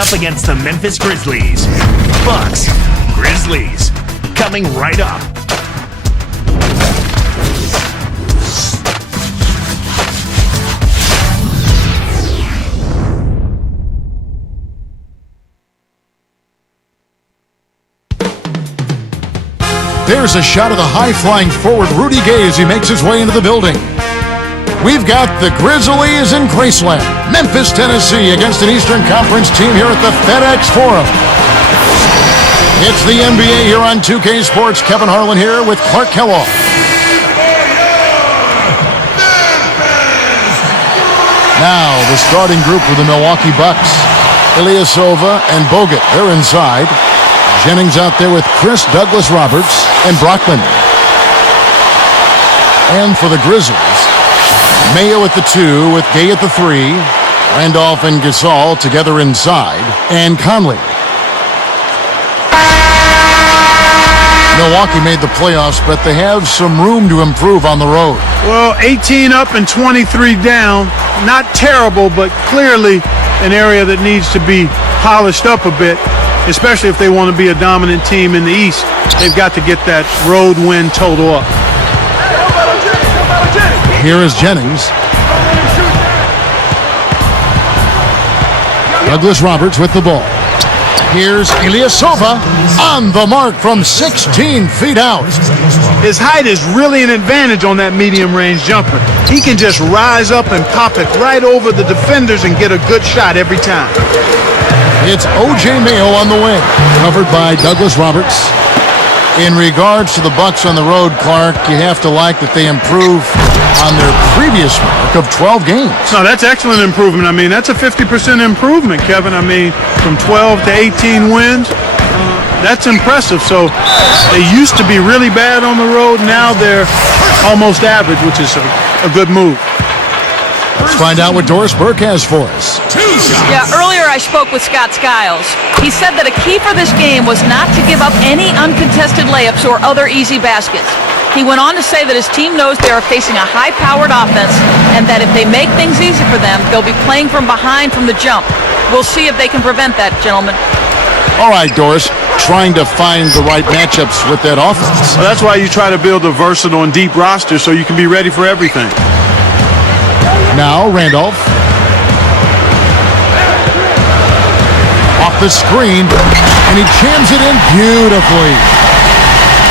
up against the Memphis Grizzlies. Bucks, Grizzlies, coming right up. There's a shot of the high-flying forward Rudy Gay as he makes his way into the building. We've got the Grizzlies in Graceland, Memphis, Tennessee, against an Eastern Conference team here at the FedEx Forum. It's the NBA here on 2K Sports. Kevin Harlan here with Clark Kellogg. Now, the starting group for the Milwaukee Bucks. Ilyasova and Bogut, they're inside. Jennings out there with Chris Douglas-Roberts and Brockman. And for the Grizzlies, Mayo at the 2 with Gay at the 3. Randolph and Gasol together inside. And Conley. Milwaukee made the playoffs, but they have some room to improve on the road. Well, 18 up and 23 down. Not terrible, but clearly an area that needs to be polished up a bit, especially if they want to be a dominant team in the East. They've got to get that road win total up. Here is Jennings. Douglas-Roberts with the ball. Here's Ilyasova on the mark from 16 feet out. His height is really an advantage on that medium-range jumper. He can just rise up and pop it right over the defenders and get a good shot every time. It's O.J. Mayo on the wing, covered by Douglas-Roberts. In regards to the Bucks on the road, Clark, you have to like that they improve on their previous mark of 12 games. No, that's excellent improvement. I mean, that's a 50% improvement, Kevin. I mean, from 12 to 18 wins, that's impressive. So they used to be really bad on the road. Now they're almost average, which is a good move. Let's find out what Doris Burke has for us. Yeah, earlier I spoke with Scott Skiles. He said that a key for this game was not to give up any uncontested layups or other easy baskets. He went on to say that his team knows they are facing a high-powered offense and that if they make things easy for them, they'll be playing from behind from the jump. We'll see if they can prevent that, gentlemen. All right, Doris, trying to find the right matchups with that offense. Well, that's why you try to build a versatile and deep roster so you can be ready for everything. Now, Randolph. Off the screen, and he jams it in beautifully.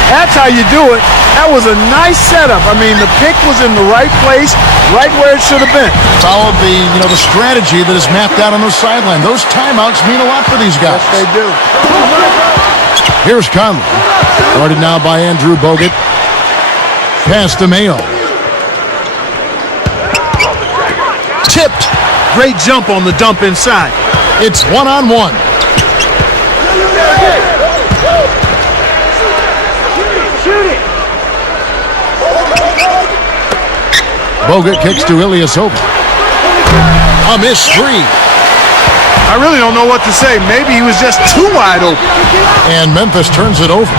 That's how you do it. That was a nice setup. I mean, the pick was in the right place, right where it should have been. Followed the strategy that is mapped out on the sideline. Those timeouts mean a lot for these guys. Yes, they do. Here's Conley. Guarded now by Andrew Bogut. Pass to Mayo. Tipped. Great jump on the dump inside. It's one-on-one. Bogut kicks to Ilyasova. A missed three. I really don't know what to say. Maybe he was just too wide open. And Memphis turns it over.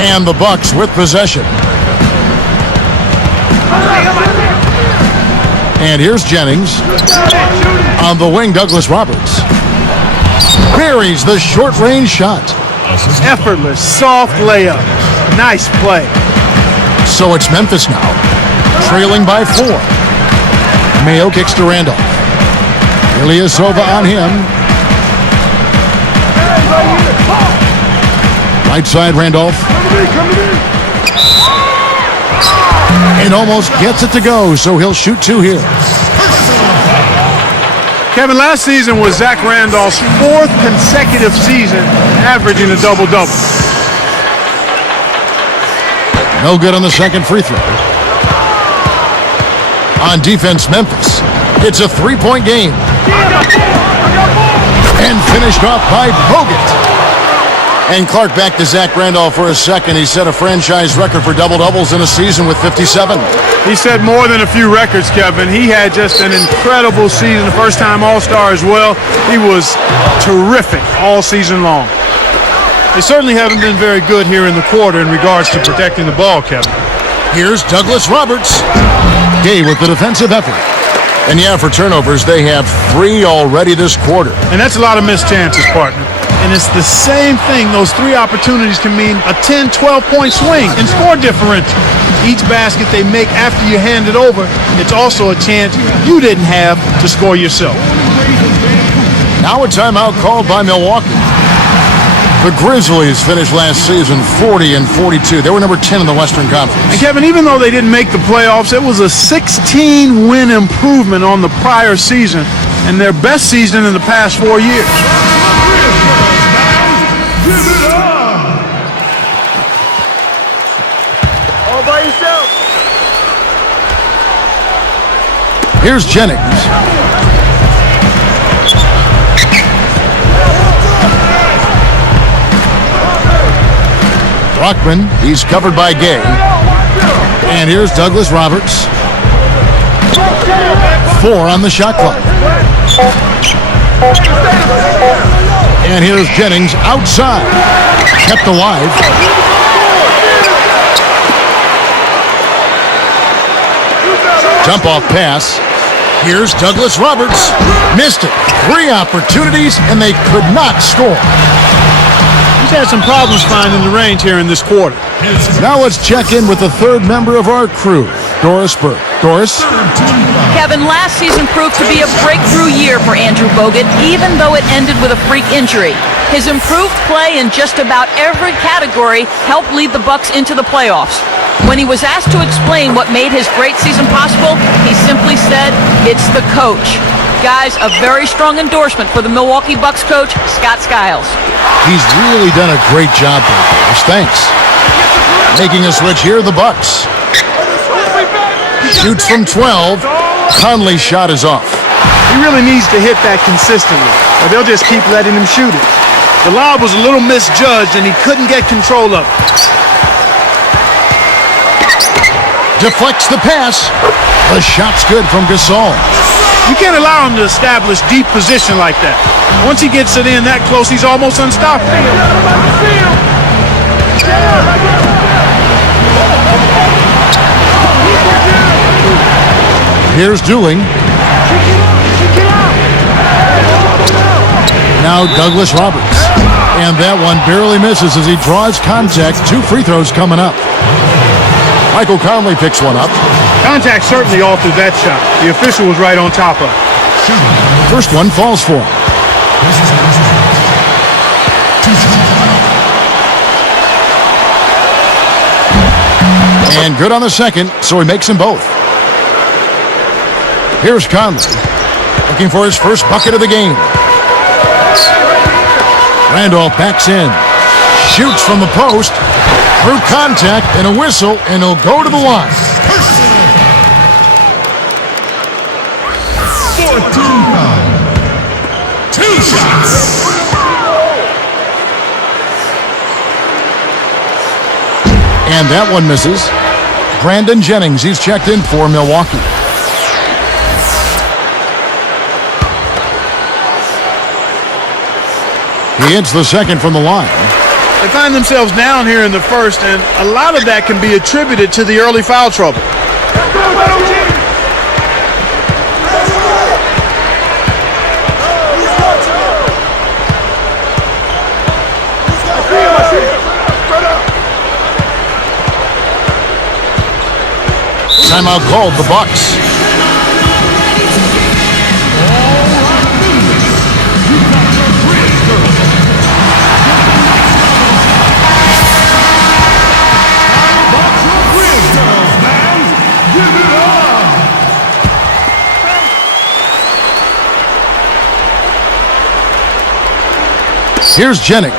And the Bucks with possession. And here's Jennings. On the wing, Douglas-Roberts. Buries the short-range shot. Effortless, soft layup. Nice play. So it's Memphis now, trailing by 4. Mayo kicks to Randolph. Ilyasova on him. Right side, Randolph. And almost gets it to go, so he'll shoot 2 here. Kevin, last season was Zach Randolph's 4th consecutive season averaging a double-double. No good on the second free throw. On defense, Memphis. It's a 3-point game. And finished off by Bogut. And Clark, back to Zach Randolph for a second. He set a franchise record for double-doubles in a season with 57. He set more than a few records, Kevin. He had just an incredible season, the first-time All-Star as well. He was terrific all season long. They certainly haven't been very good here in the quarter in regards to protecting the ball, Kevin. Here's Douglas-Roberts. Gay with the defensive effort. And yeah, for turnovers, they have 3 already this quarter. And that's a lot of missed chances, partner. And it's the same thing. Those 3 opportunities can mean a 10, 12-point swing in score differential. Each basket they make after you hand it over, it's also a chance you didn't have to score yourself. Now a timeout called by Milwaukee. The Grizzlies finished last season 40-42. They were number 10 in the Western Conference. And Kevin, even though they didn't make the playoffs, it was a 16-win improvement on the prior season and their best season in the past 4 years. All by yourself. Here's Jennings. Brockman, he's covered by Gay. And here's Douglas Roberts. 4 on the shot clock. And here's Jennings outside. Kept alive. Jump off pass. Here's Douglas Roberts. Missed it. 3 opportunities and they could not score. He's had some problems finding the range here in this quarter. Now let's check in with the 3rd member of our crew, Doris Burke. Doris? Kevin, last season proved to be a breakthrough year for Andrew Bogut, even though it ended with a freak injury. His improved play in just about every category helped lead the Bucks into the playoffs. When he was asked to explain what made his great season possible, he simply said, "It's the coach." Guys, a very strong endorsement for the Milwaukee Bucks coach, Scott Skiles. He's really done a great job there, Doris. Thanks. Making a switch here, the Bucks. Shoots from 12. Conley's shot is off. He really needs to hit that consistently, or they'll just keep letting him shoot it. The lob was a little misjudged, and he couldn't get control of it. Deflects the pass. The shot's good from Gasol. You can't allow him to establish deep position like that. Once he gets it in that close, he's almost unstoppable. Here's Dooling. Now Douglas Roberts. And that one barely misses as he draws contact. 2 free throws coming up. Michael Conley picks one up. Contact certainly altered that shot. The official was right on top of it. First one falls for him. And good on the second, so he makes them both. Here's Conley, looking for his first bucket of the game. Randolph backs in, shoots from the post, through contact and a whistle, and he'll go to the line. 14 foul. 2 shots. And that one misses. Brandon Jennings, he's checked in for Milwaukee. He hits the second from the line. They find themselves down here in the first, and a lot of that can be attributed to the early foul trouble. Timeout called, the Bucks. Here's Jennings.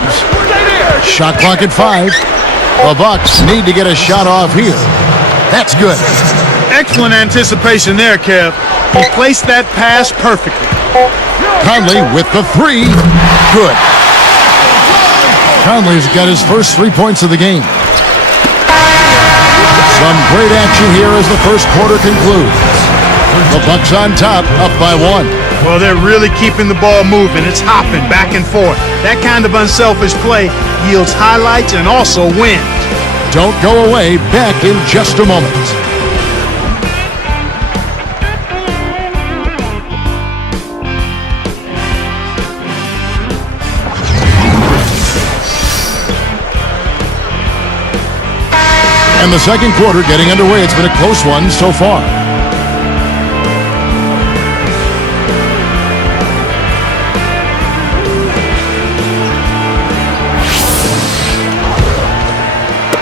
Shot clock at 5. The Bucks need to get a shot off here. That's good. Excellent anticipation there, Kev. He placed that pass perfectly. Conley with the 3. Good. Conley's got his first 3 points of the game. Some great action here as the first quarter concludes. The Bucks on top, up by 1. Well, they're really keeping the ball moving. It's hopping back and forth. That kind of unselfish play yields highlights and also wins. Don't go away. Back in just a moment. And the second quarter getting underway. It's been a close one so far.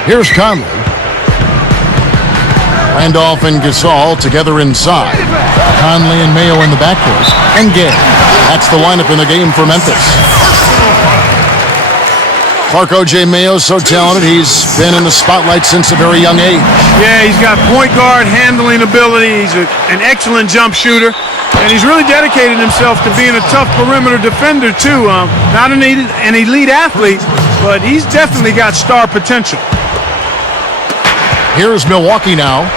Here's Conley. Randolph and Gasol together inside. Conley and Mayo in the backcourt. And Gay. That's the lineup in the game for Memphis. Clark O.J. Mayo is so talented. He's been in the spotlight since a very young age. Yeah, he's got point guard handling ability. He's an excellent jump shooter. And he's really dedicated himself to being a tough perimeter defender, too. Not an elite athlete, but he's definitely got star potential. Here's Milwaukee now.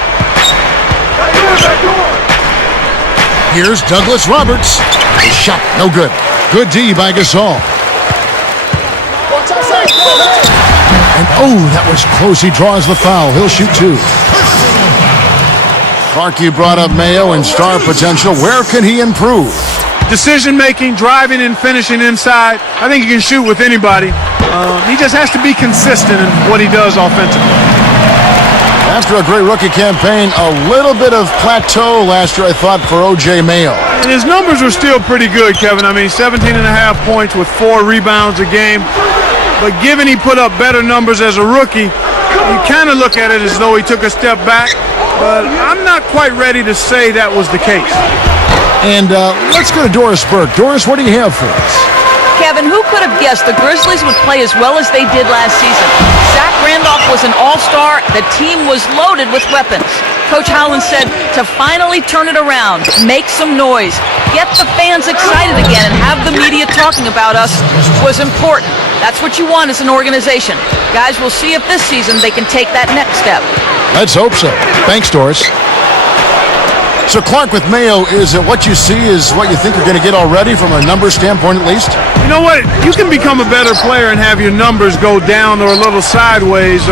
Here's Douglas Roberts. His shot, no good. Good D by Gasol. And that was close. He draws the foul. He'll shoot two. Clark, you brought up Mayo and star potential. Where can he improve? Decision-making, driving and finishing inside. I think he can shoot with anybody. He just has to be consistent in what he does offensively. After a great rookie campaign, a little bit of plateau last year, I thought, for O.J. Mayo. And his numbers were still pretty good, Kevin. I mean, 17.5 points with 4 rebounds a game. But given he put up better numbers as a rookie, you kind of look at it as though he took a step back. But I'm not quite ready to say that was the case. And let's go to Doris Burke. Doris, what do you have for us? Kevin, who could have guessed the Grizzlies would play as well as they did last season? Zach Randolph was an all-star. The team was loaded with weapons. Coach Howland said to finally turn it around, make some noise, get the fans excited again, and have the media talking about us was important. That's what you want as an organization. Guys, we'll see if this season they can take that next step. Let's hope so. Thanks, Doris. So, Clark, with Mayo, is it what you see is what you think you're going to get already from a numbers standpoint at least? You know what? You can become a better player and have your numbers go down or a little sideways.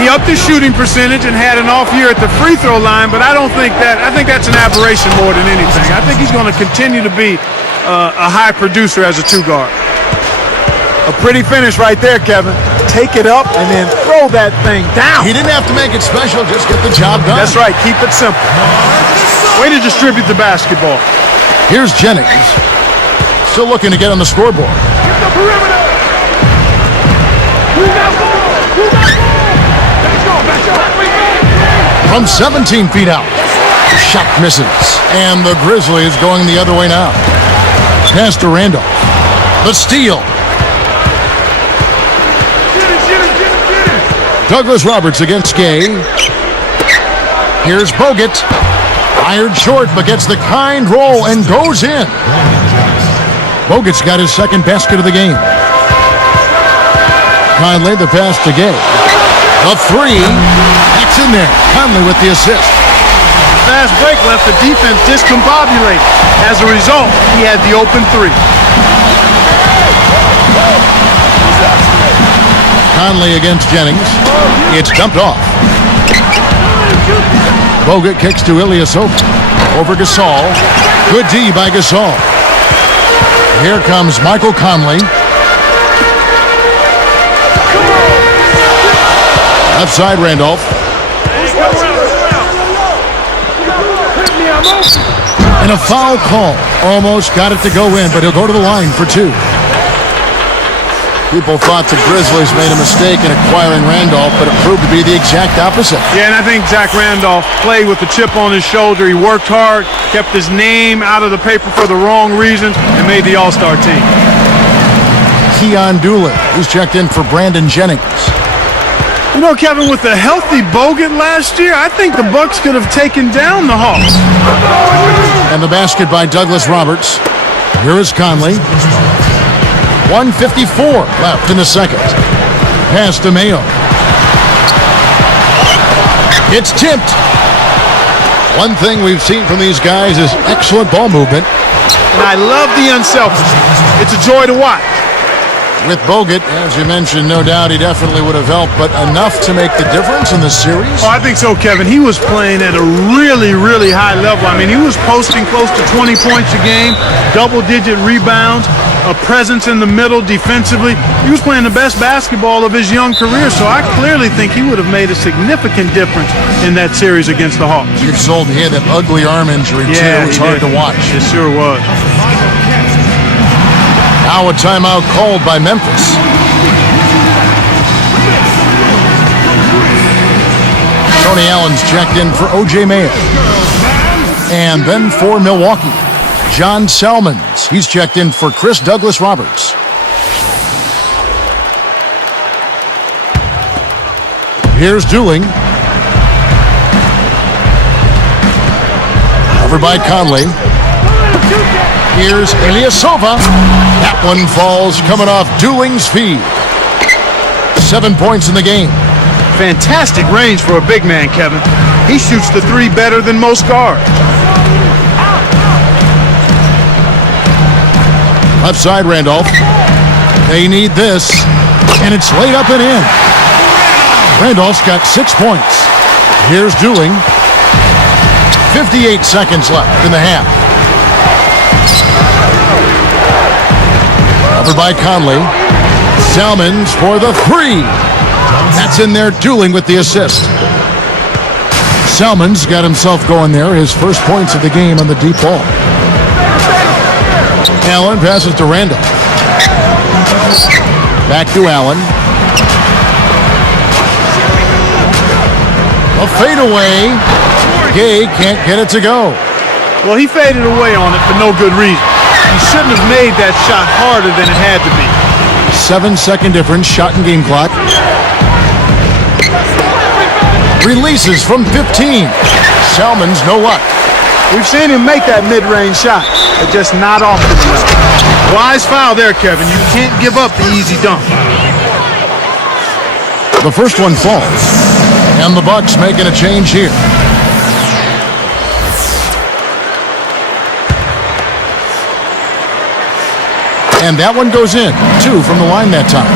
He upped his shooting percentage and had an off year at the free throw line, but I think that's an aberration more than anything. I think he's going to continue to be a high producer as a two guard. A pretty finish right there, Kevin. Take it up and then throw that thing down. He didn't have to make it special, just get the job done. That's right. Keep it simple. Way to distribute the basketball. Here's Jennings. Still looking to get on the scoreboard. Get the perimeter. Move that ball. Move that ball. Let's go. Back up. From 17 feet out. The shot misses. And the Grizzlies going the other way now. Pass to Randolph. The steal. Douglas Roberts against Gay. Here's Bogut. Fired short, but gets the kind roll and goes in. Bogut's got his second basket of the game. Conley, the pass to Gay. A three. That's in there. Conley with the assist. Fast break left the defense discombobulated. As a result, he had the open three. Conley against Jennings. It's dumped off. Bogut kicks to Ilyasova. Over Gasol. Good D by Gasol. Here comes Michael Conley. Left side Randolph. And a foul call. Almost got it to go in, but he'll go to the line for two. People thought the Grizzlies made a mistake in acquiring Randolph, but it proved to be the exact opposite. Yeah, and I think Zach Randolph played with a chip on his shoulder. He worked hard, kept his name out of the paper for the wrong reasons, and made the All-Star team. Keon Doolin, who's checked in for Brandon Jennings. You know, Kevin, with a healthy Bogut last year, I think the Bucks could have taken down the Hawks. And the basket by Douglas Roberts. Here is Conley. 1:54 left in the second. Pass to Mayo. It's tipped. One thing we've seen from these guys is excellent ball movement. And I love the unselfishness. It's a joy to watch. With Bogut, as you mentioned, no doubt he definitely would have helped, but enough to make the difference in the series? Oh, I think so, Kevin. He was playing at a really, really high level. I mean, he was posting close to 20 points a game, double-digit rebounds. a presence in the middle defensively. He was playing the best basketball of his young career, so I clearly think he would have made a significant difference in that series against the Hawks. You've sold he had that ugly arm injury, too. It was hard to watch. It sure was. Now a timeout called by Memphis. Tony Allen's checked in for O.J. Mayer. And then for Milwaukee, John Salmons. He's checked in for Chris Douglas Roberts. Here's Dooling. Covered by Conley. Here's Ilyasova. That one falls coming off Dooling's feed. 7 points in the game. Fantastic range for a big man, Kevin. He shoots the three better than most guards. Left side, Randolph. They need this, and it's laid up and in. Randolph's got 6 points. Here's Dooling. 58 seconds left in the half. Covered by Conley. Salmons for the three. That's in there. Dooling with the assist. Salmons got himself going there. His first points of the game on the deep ball. Allen passes to Randolph. Back to Allen. A fadeaway. Gay can't get it to go. Well, he faded away on it for no good reason. He shouldn't have made that shot harder than it had to be. 7-second difference, shot and game clock. Releases from 15. Salmons, no luck. We've seen him make that mid-range shot, but just not often enough. Wise foul there, Kevin. You can't give up the easy dunk. The first one falls, and the Bucks making a change here. And that one goes in. 2 from the line that time.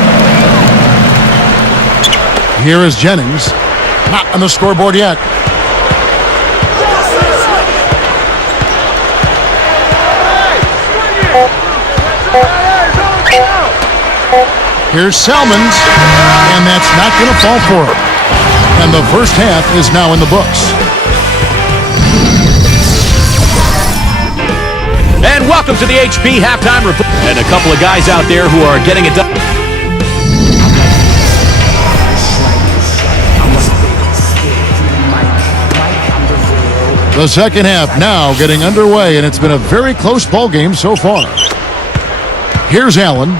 Here is Jennings. Not on the scoreboard yet. Here's Salmons, and that's not going to fall for him. And the first half is now in the books. And welcome to the HP Halftime Report. And a couple of guys out there who are getting it done. The second half now getting underway, and it's been a very close ball game so far. Here's Allen.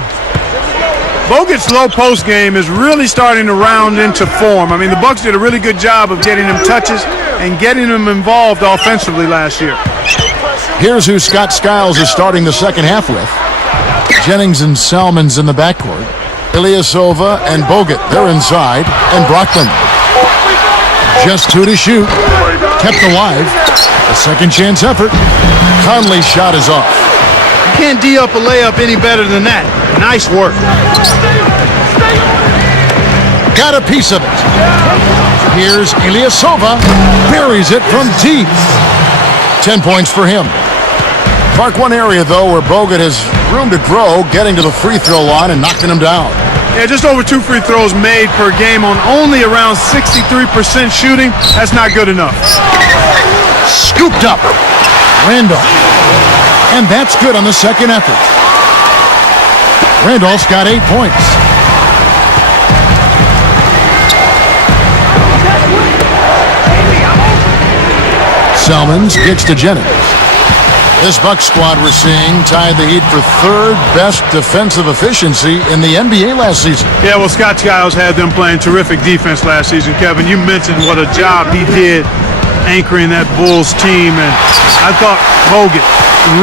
Bogut's low post game is really starting to round into form. I mean, the Bucks did a really good job of getting him touches and getting him involved offensively last year. Here's who Scott Skiles is starting the second half with. Jennings and Salmons in the backcourt. Ilyasova and Bogut, they're inside. And Brockman. Just 2 to shoot. Kept alive. A second chance effort. Conley's shot is off. You can't D up a layup any better than that. Nice work. Got a piece of it. Here's Ilyasova. Buries it from deep. 10 points for him. Mark one area, though, where Bogut has room to grow, getting to the free throw line and knocking him down. Yeah, just over 2 free throws made per game on only around 63% shooting. That's not good enough. Scooped up. Randolph. And that's good on the second effort. Randolph's got 8 points. Salmons gets to Jennings. This Bucks squad we're seeing tied the Heat for third best defensive efficiency in the NBA last season. Yeah, well, Scott Skiles had them playing terrific defense last season, Kevin. You mentioned what a job he did anchoring that Bulls team, and I thought Bogut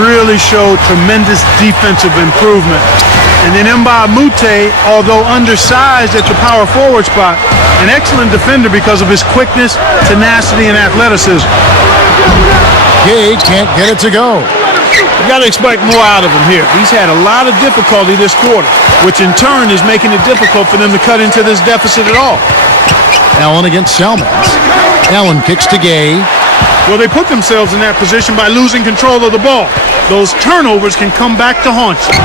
really showed tremendous defensive improvement. And then Mbah Moute, although undersized at the power forward spot, an excellent defender because of his quickness, tenacity, and athleticism. Gay can't get it to go. You got to expect more out of him here. He's had a lot of difficulty this quarter, which in turn is making it difficult for them to cut into this deficit at all. Allen against Salmons. Allen kicks to Gay. Well, they put themselves in that position by losing control of the ball. Those turnovers can come back to haunt you.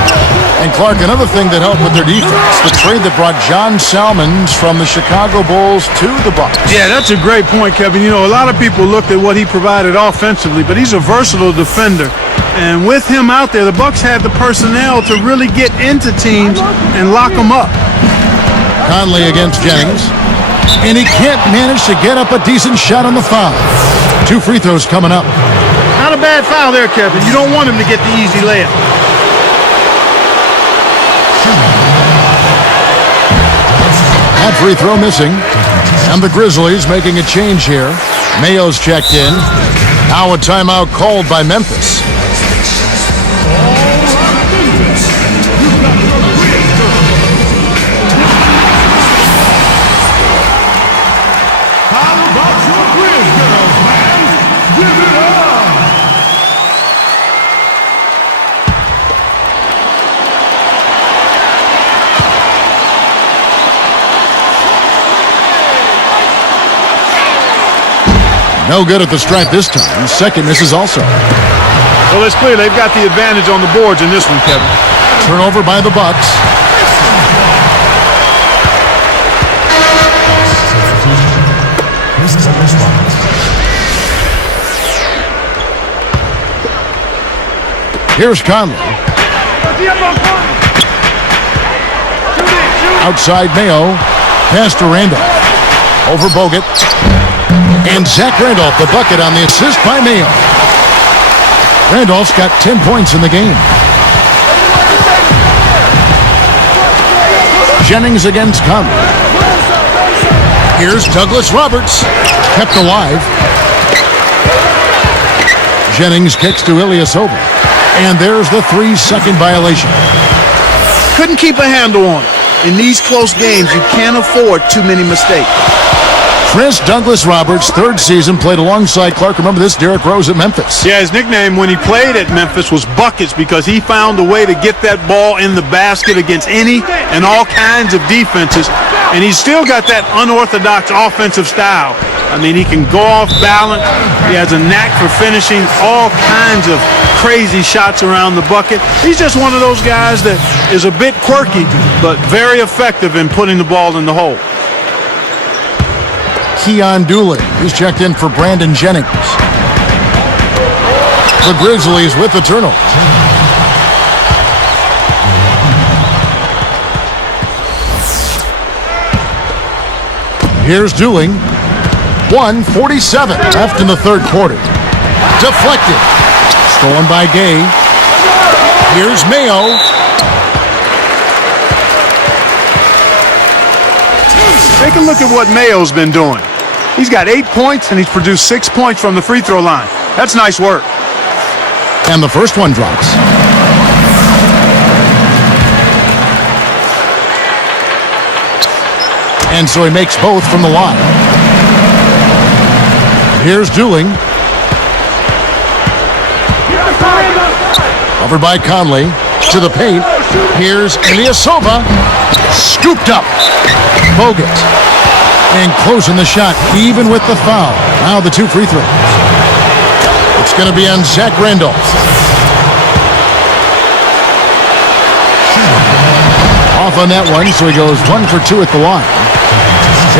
And Clark, another thing that helped with their defense, the trade that brought John Salmons from the Chicago Bulls to the Bucks. Yeah, that's a great point, Kevin. You know, a lot of people looked at what he provided offensively, but he's a versatile defender. And with him out there, the Bucks had the personnel to really get into teams and lock them up. Conley against Jennings. And he can't manage to get up a decent shot on the foul. 2 free throws coming up. Not a bad foul there, Kevin. You don't want him to get the easy layup. That free throw missing. And the Grizzlies making a change here. Mayo's checked in. Now a timeout called by Memphis. No good at the stripe this time. Second misses also. Well, it's clear they've got the advantage on the boards in this one, Kevin. Turnover by the Bucks. Here's Conley. Outside Mayo. Pass to Randolph. Over Bogut. And Zach Randolph, the bucket on the assist by Mayo. Randolph's got 10 points in the game. Jennings against Conley. Here's Douglas Roberts. Kept alive. Jennings kicks to Ilyasova. And there's the 3-second violation. Couldn't keep a handle on it. In these close games, you can't afford too many mistakes. Chris Douglas Roberts, third season, played alongside Clark. Remember this, Derrick Rose at Memphis. Yeah, his nickname when he played at Memphis was Buckets because he found a way to get that ball in the basket against any and all kinds of defenses. And he's still got that unorthodox offensive style. I mean, he can go off balance. He has a knack for finishing all kinds of crazy shots around the bucket. He's just one of those guys that is a bit quirky, but very effective in putting the ball in the hole. Keon Dooley, he's checked in for Brandon Jennings. The Grizzlies with the turnover. Here's Dooley. 1:47 left in the third quarter. Deflected. Stolen by Gay. Here's Mayo. Take a look at what Mayo's been doing. He's got 8 points, and he's produced 6 points from the free throw line. That's nice work. And the first one drops. And so he makes both from the line. Here's Dooley. Covered by Conley. To the paint. Here's Ilyasova. Scooped up. Bogut. And closing the shot, even with the foul. Now the 2 free throws. It's going to be on Zach Randolph. Off on that one, so he goes 1 for 2 at the line.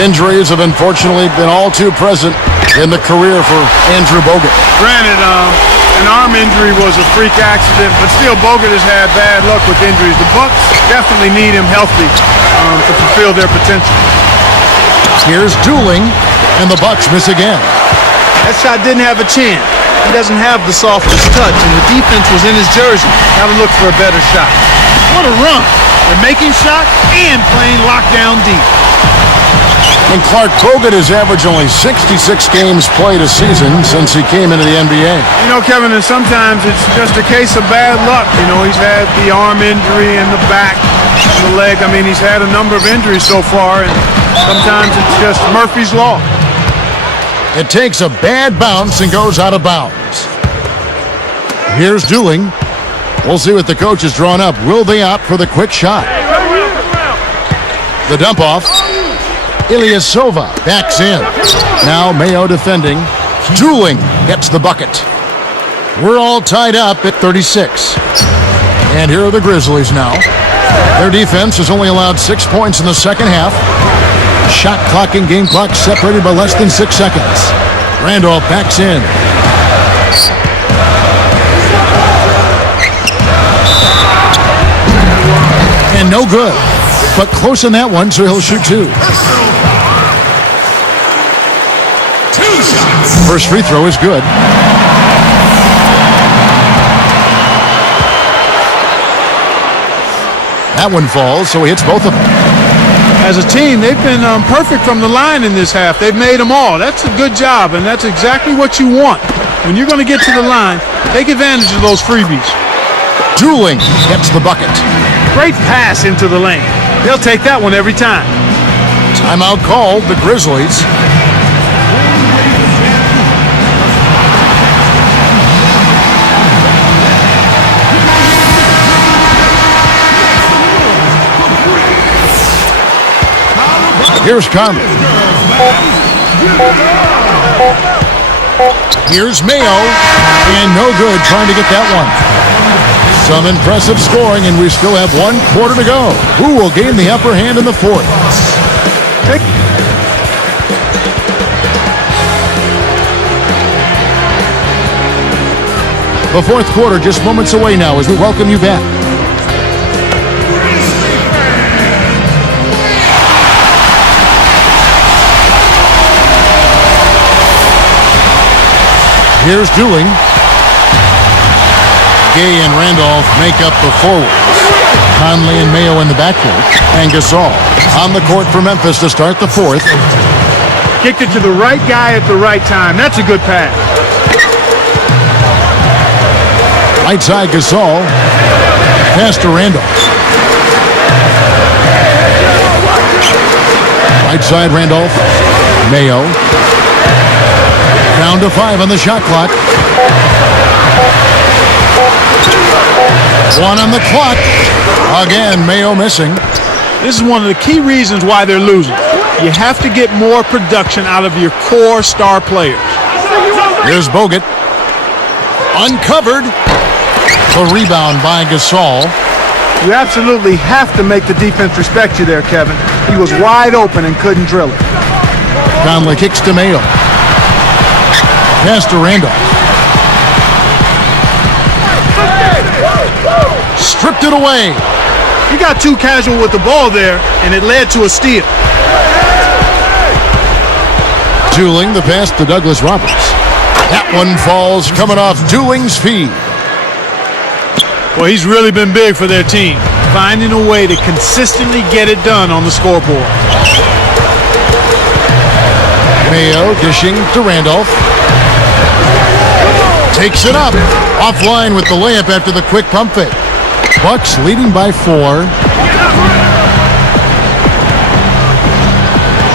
Injuries have unfortunately been all too present in the career for Andrew Bogut. Granted, an arm injury was a freak accident, but still Bogut has had bad luck with injuries. The Bucks definitely need him healthy to fulfill their potential. Here's Dooley, and the Bucks miss again. That shot didn't have a chance. He doesn't have the softest touch, and the defense was in his jersey. Got to look for a better shot. What a run. They're making shots and playing lockdown deep. And Clark, Bogut has averaged only 66 games played a season since he came into the NBA. You know, Kevin, and sometimes it's just a case of bad luck. You know, he's had the arm injury and the back and the leg. I mean, he's had a number of injuries so far, and sometimes it's just Murphy's Law. It takes a bad bounce and goes out of bounds. Here's Dooley. We'll see what the coach has drawn up. Will they opt for the quick shot? The dump off. Ilyasova backs in. Now Mayo defending. Dooley gets the bucket. We're all tied up at 36. And here are the Grizzlies now. Their defense has only allowed 6 points in the second half. Shot clock and game clock separated by less than 6 seconds. Randolph backs in. And no good. But close on that one, so he'll shoot 2. First free throw is good. That one falls, so he hits both of them. As a team, they've been perfect from the line in this half. They've made them all. That's a good job, and that's exactly what you want. When you're going to get to the line, take advantage of those freebies. Dooling gets the bucket. Great pass into the lane. They'll take that one every time. Timeout called, the Grizzlies. Here's Conley. Here's Mayo. And no good trying to get that one. Some impressive scoring, and we still have 1 quarter to go. Who will gain the upper hand in the fourth? The fourth quarter just moments away now as we welcome you back. Here's Dooling. Gay and Randolph make up the forwards. Conley and Mayo in the backcourt. And Gasol on the court for Memphis to start the fourth. Kicked it to the right guy at the right time. That's a good pass. Right side Gasol. Pass to Randolph. Right side Randolph. Mayo. Down to 5 on the shot clock. 1 on the clock. Again, Mayo missing. This is one of the key reasons why they're losing. You have to get more production out of your core star players. Here's Bogut. Uncovered. The rebound by Gasol. You absolutely have to make the defense respect you there, Kevin. He was wide open and couldn't drill it. Conley kicks to Mayo. Pass to Randolph. Stripped it away. You got too casual with the ball there, and it led to a steal. Dooling the pass to Douglas Roberts. That one falls coming off Dooling's feet. Well, he's really been big for their team, finding a way to consistently get it done on the scoreboard. Mayo dishing to Randolph. Takes it up. Offline with the layup after the quick pump fake. Bucks leading by 4.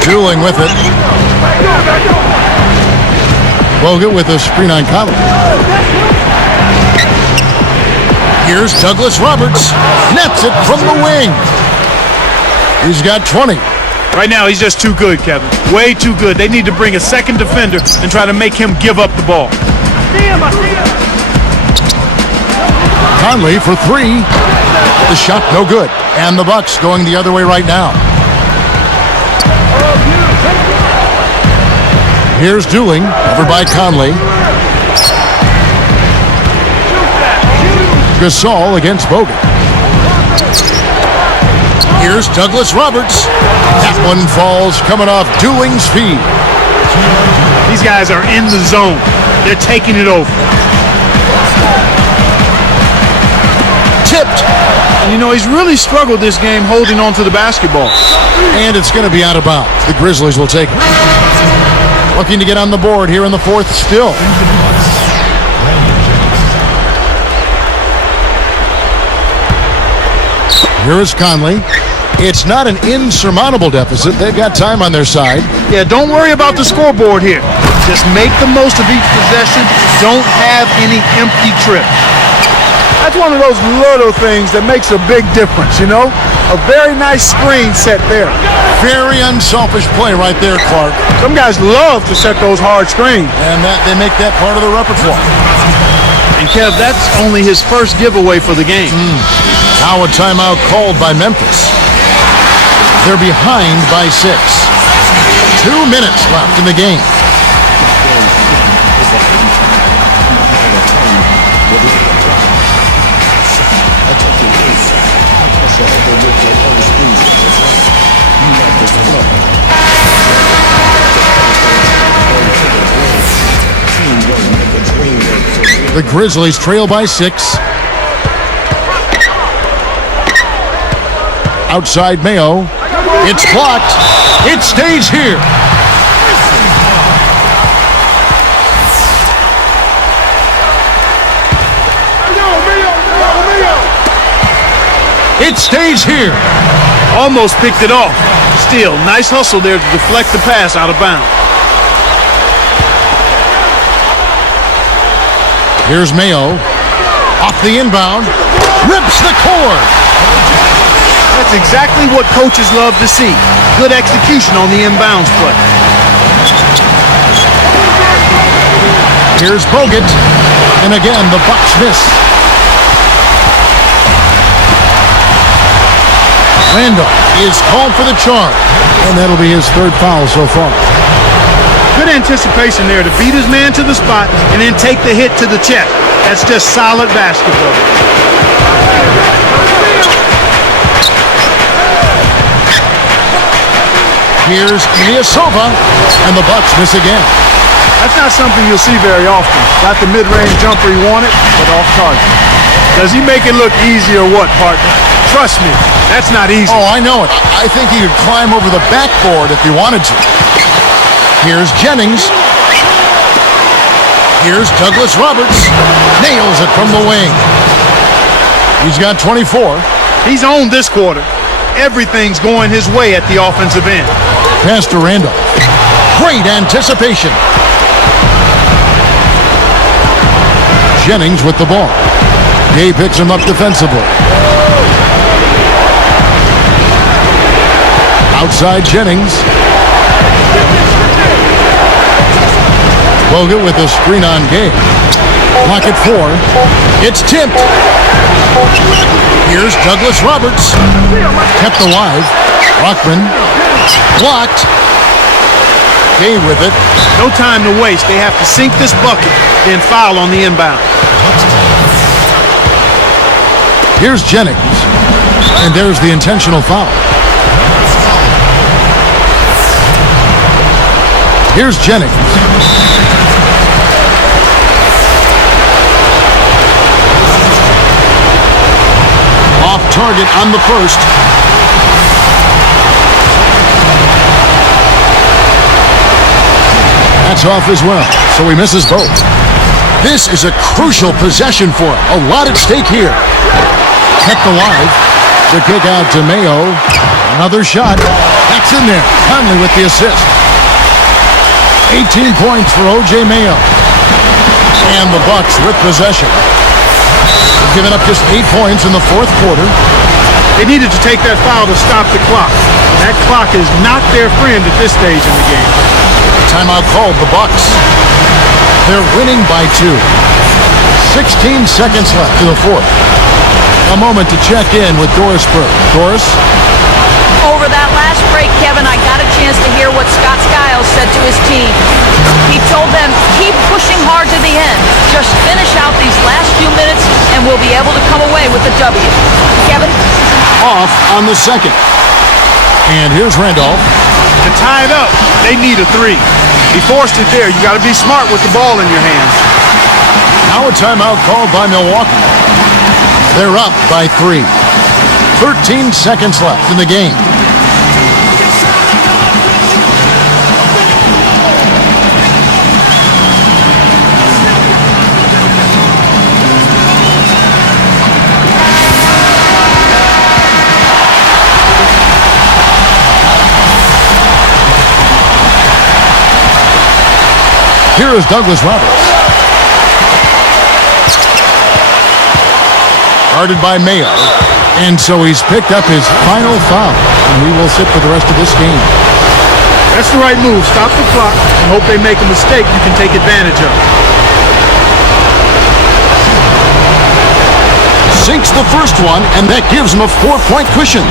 Dooling with it. Bogut with a screen on Conley. Here's Douglas Roberts. Nets it from the wing. He's got 20. Right now, he's just too good, Kevin. Way too good. They need to bring a second defender and try to make him give up the ball. Conley for 3. The shot no good. And the Bucks going the other way right now. Here's Dooling, over by Conley. Gasol against Bogut. Here's Douglas Roberts. That one falls coming off Dooling's feet. These guys are in the zone. They're taking it over. Tipped. And you know, he's really struggled this game holding on to the basketball. And it's going to be out of bounds. The Grizzlies will take it. Looking to get on the board here in the fourth still. Here is Conley. It's not an insurmountable deficit. They've got time on their side. Yeah, don't worry about the scoreboard here. Just make the most of each possession. Don't have any empty trips. That's one of those little things that makes a big difference, you know? A very nice screen set there. Very unselfish play right there, Clark. Some guys love to set those hard screens. And they make that part of the repertoire. And Kev, that's only his first giveaway for the game. Now a timeout called by Memphis. They're behind by 6. 2 minutes left in the game. The Grizzlies trail by 6. Outside Mayo. It's blocked. It stays here. It stays here. Almost picked it off. Still, nice hustle there to deflect the pass out of bounds. Here's Mayo. Off the inbound. Rips the cord. That's exactly what coaches love to see. Good execution on the inbounds play. Here's Bogut. And again, the Bucks miss. Randolph is called for the charge. And that'll be his 3rd foul so far. Good anticipation there to beat his man to the spot and then take the hit to the chest. That's just solid basketball. Here's Ilyasova, and the Bucks miss again. That's not something you'll see very often. Got the mid-range jumper he wanted, but off target. Does he make it look easy or what, partner? Trust me, that's not easy. Oh, I know it. I think he could climb over the backboard if he wanted to. Here's Jennings. Here's Douglas Roberts. Nails it from the wing. He's got 24. He's owned this quarter. Everything's going his way at the offensive end. Pass to Randolph. Great anticipation. Jennings with the ball. Gay picks him up defensively. Outside Jennings. Bogut with a screen on Gay. Clock at 4. It's tipped. Here's Douglas Roberts. Kept alive. Rockman. Blocked. Gay with it. No time to waste. They have to sink this bucket, then foul on the inbound. Here's Jennings. And there's the intentional foul. Here's Jennings. Off target on the first. That's off as well, so he misses both. This is a crucial possession for him. A lot at stake here. Kept alive. The kick out to Mayo. Another shot. That's in there. Conley with the assist. 18 points for O.J. Mayo. And the Bucks with possession. They've given up just 8 points in the 4th quarter. They needed to take that foul to stop the clock. That clock is not their friend at this stage in the game. Timeout called the Bucks. They're winning by 2. 16 seconds left to the 4th. A moment to check in with Doris Burke. Doris? Over that last break, Kevin, I got a chance to hear what Scott Skiles said to his team. He told them, keep pushing hard to the end. Just finish out these last few minutes, and we'll be able to come away with the W. Kevin? Off on the second. And here's Randolph. To tie it up, they need a 3. He forced it there. You got to be smart with the ball in your hands. Now a timeout called by Milwaukee. They're up by 3. 13 seconds left in the game. Here is Douglas Roberts. guarded by Mayo. And so he's picked up his final foul, and he will sit for the rest of this game. That's the right move. Stop the clock and hope they make a mistake you can take advantage of. Sinks the first one, and that gives him a 4-point cushion.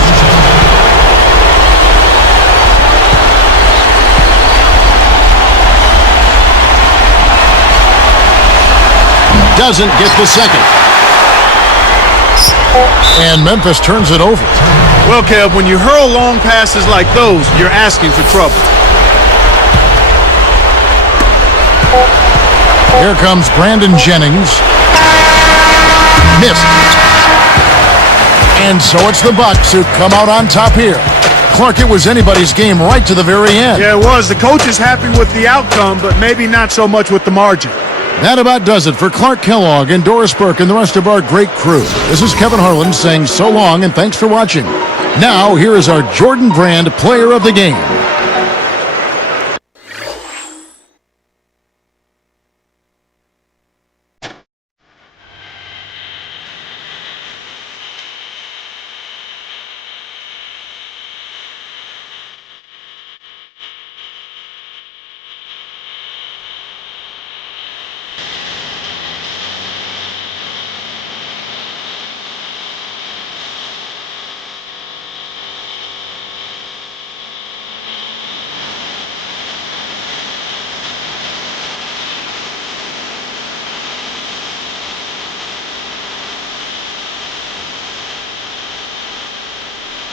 Doesn't get the second. And Memphis turns it over. Well, Kev, when you hurl long passes like those, you're asking for trouble. Here comes Brandon Jennings. Missed. And so it's the Bucks who come out on top here. Clark, it was anybody's game right to the very end. Yeah, it was. The coach is happy with the outcome, but maybe not so much with the margin. That about does it for Clark Kellogg and Doris Burke and the rest of our great crew. This is Kevin Harlan saying so long and thanks for watching. Now, here is our Jordan Brand Player of the Game.